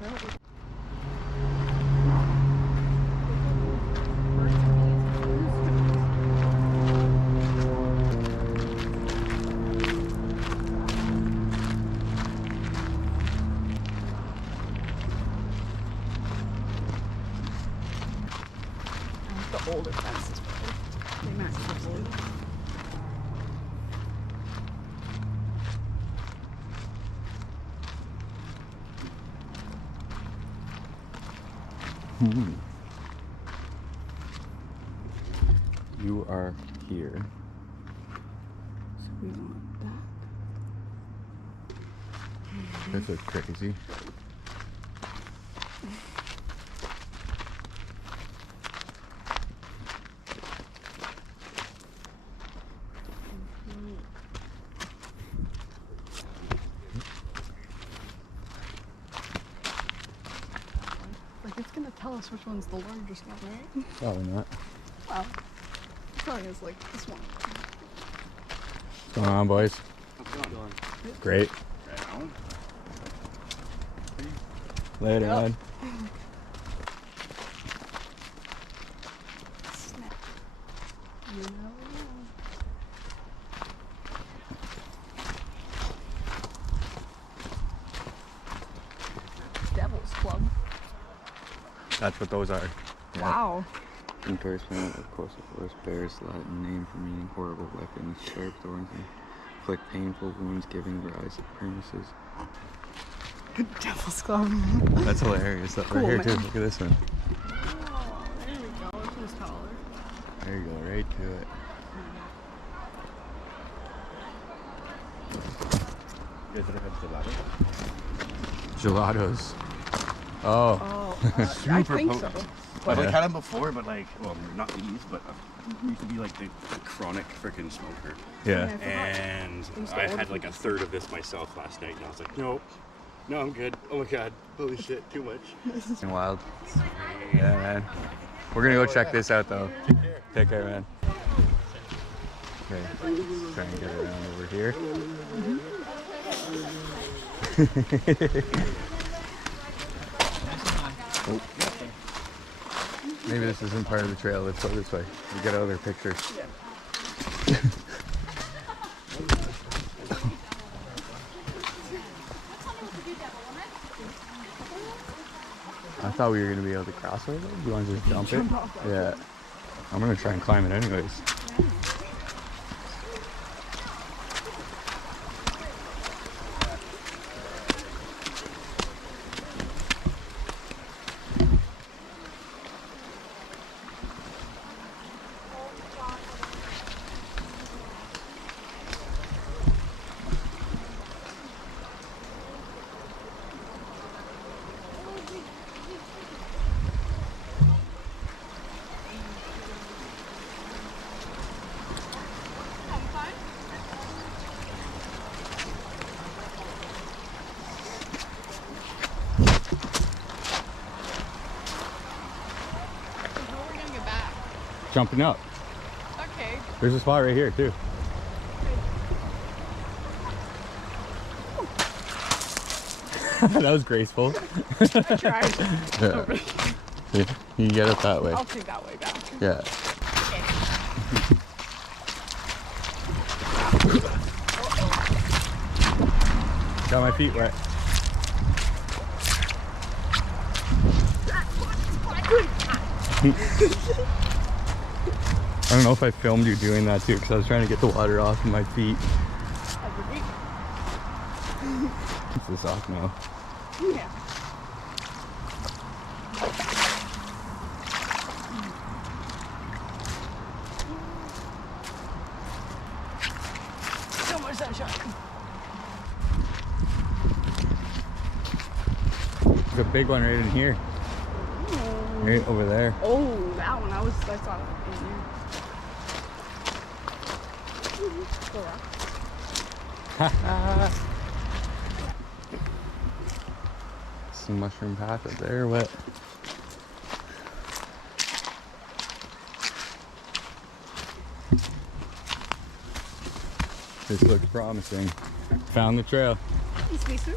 The older fences, they match the blue. You are here. So we want that. This looks crazy. Like it's gonna tell us which one's the largest one, right? Probably not. Wow. Probably is like this one. What's going on, boys? How's it going? Great. Later, Yep. man. Snap. You never know. Devil's Club. That's what those are. Yeah. Wow. Endorsement of course of forest bears, Latin name for meaning horrible weapons, sharp thorns, and inflict painful wounds, giving rise to premises. Devil's Club. That's hilarious. That Cool, right here man. too. Look at this one. Oh, there we go. This one's taller. There you go, right to it. You guys ever had Gelatos. Oh. Oh, I Super think potent. so. I've Yeah. like had them before, but like, well, not these, but used to be like the chronic freaking smoker. Yeah. I forgot. And used to I order had like a third of this myself last night, and I was like, nope, no, I'm good. Oh my god, holy shit, too much. Wild. Yeah, man. We're gonna go check this out though. Take care, man. Okay. Let's try and get around over here. Oh. Maybe this isn't part of the trail. Let's go this way. We get other pictures. I thought we were gonna be able to cross over. Do you want to just jump it? Yeah. I'm gonna try and climb it anyways. Jumping up. Okay. There's a spot right here too. That was graceful. I tried. Yeah. Yeah, you can get it that way. I'll take that way back. Yeah. Got my feet wet. I don't know if I filmed you doing that too, because I was trying to get the water off of my feet. Keep this off now. Yeah. So much sunshine. There's a big one right in here. Right over there. Oh, that one. I saw it in there. Some mushroom path up there. What? This looks promising. Found the trail. Hey, Spacer.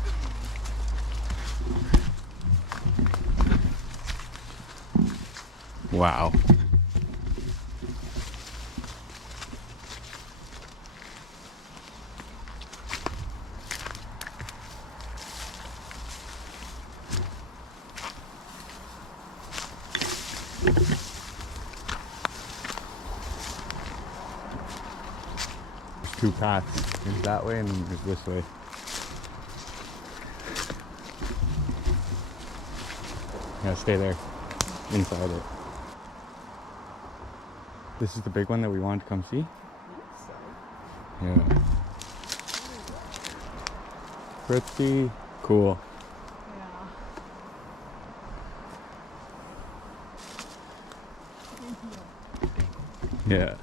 Wow. There's two paths. There's that way and then there's this way. Yeah, stay there. Inside it. This is the big one that we wanted to come see? Yeah. Pretty cool. Yeah.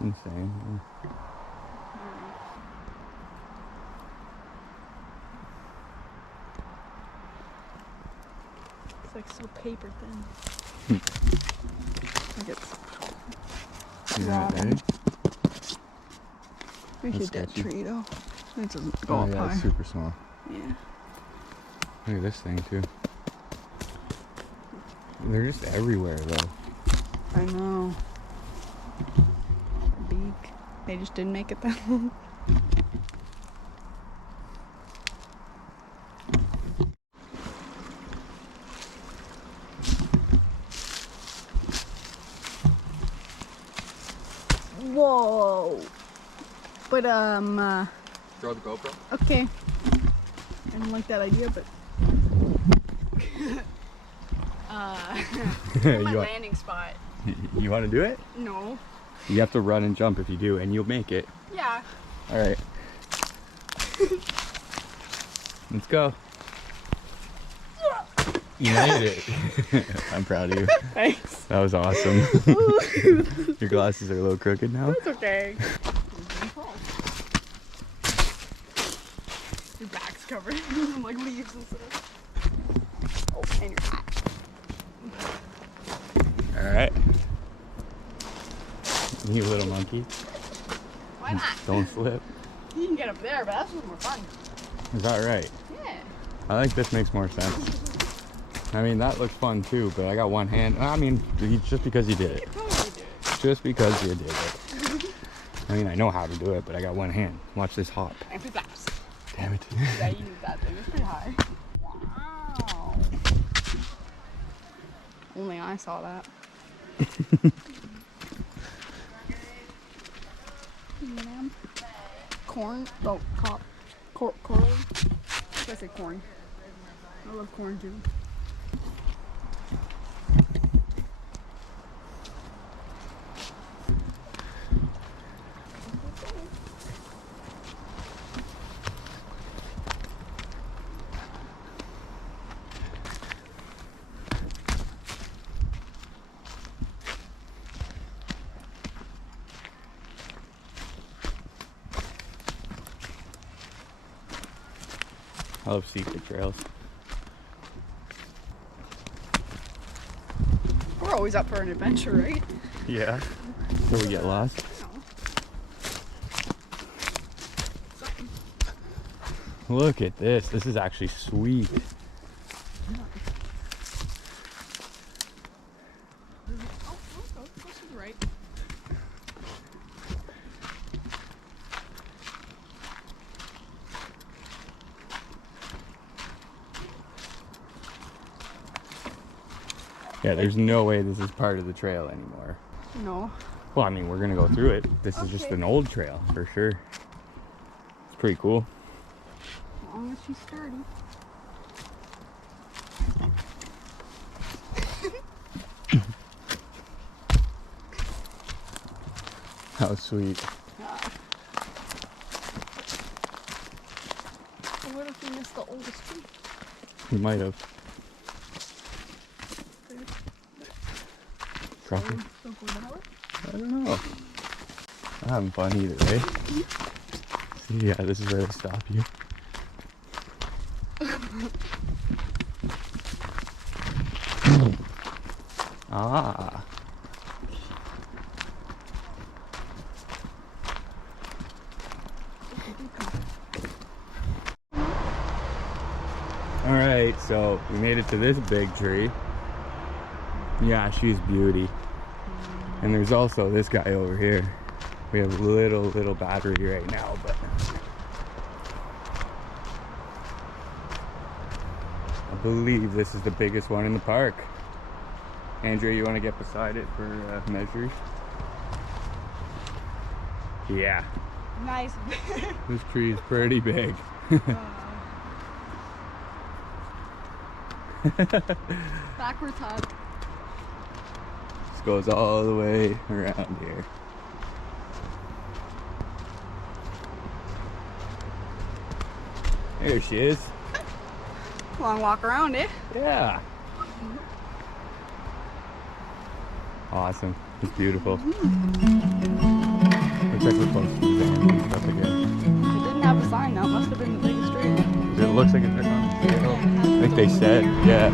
Insane. It's like so paper thin. Like it's Yeah, rotting. right? We That's should dead sketchy. tree though. It doesn't go Oh up yeah, high. it's super small. Yeah. Look at this thing too. They're just everywhere though. I know. Beak. They just didn't make it that long. Whoa. But Throw the GoPro? okay. I don't like that idea, but my you, landing spot. you want to do it? No. You have to run and jump if you do, and you'll make it. Yeah. All right. Let's go. You made it. I'm proud of you. Thanks. That was awesome. Your glasses are a little crooked now. It's okay. Your back's covered in like leaves and stuff. Oh, and your hat. All right. You little monkey. Why not? Don't slip. You can get up there, but that's just more fun. Is that right? Yeah. I think this makes more sense. I mean, that looks fun too, but I got one hand. I mean, just because you did You it. can totally do it. Just because you did it. I mean, I know how to do it, but I got one hand. Watch this hop. And for flaps. Damn it. Yeah, you need that thing. It's pretty high. Wow. Only I saw that. Lamb. Corn. Oh, cop. Corn. I say corn. I love corn too. I love secret trails. We're always up for an adventure, right? Yeah. Will we get lost? No. Look at this. This is actually sweet. Oh, this is right. Yeah, there's no way this is part of the trail anymore. No. Well, I mean, we're gonna go through it. This is just Okay. an old trail for sure. It's pretty cool. As long as she's sturdy. How sweet. So what if we missed the oldest tree? You might have. Crossing? So go that way? I don't know. I'm having fun either way. Yeah, this is where they stop you. Ah. All right. right? So we made it to this big tree. Yeah, she's beauty. And there's also this guy over here. We have little battery right now, but I believe this is the biggest one in the park. Andrea, you want to get beside it for measures? Yeah. Nice. This tree is pretty big. Backwards hug. This goes all the way around here. There she is. Long walk around, eh? Yeah. Awesome. It's beautiful. Looks like we're close to the Van stuff again. It didn't have a sign now. It must have been the biggest tree. It looks like it's on. I think they said, yeah.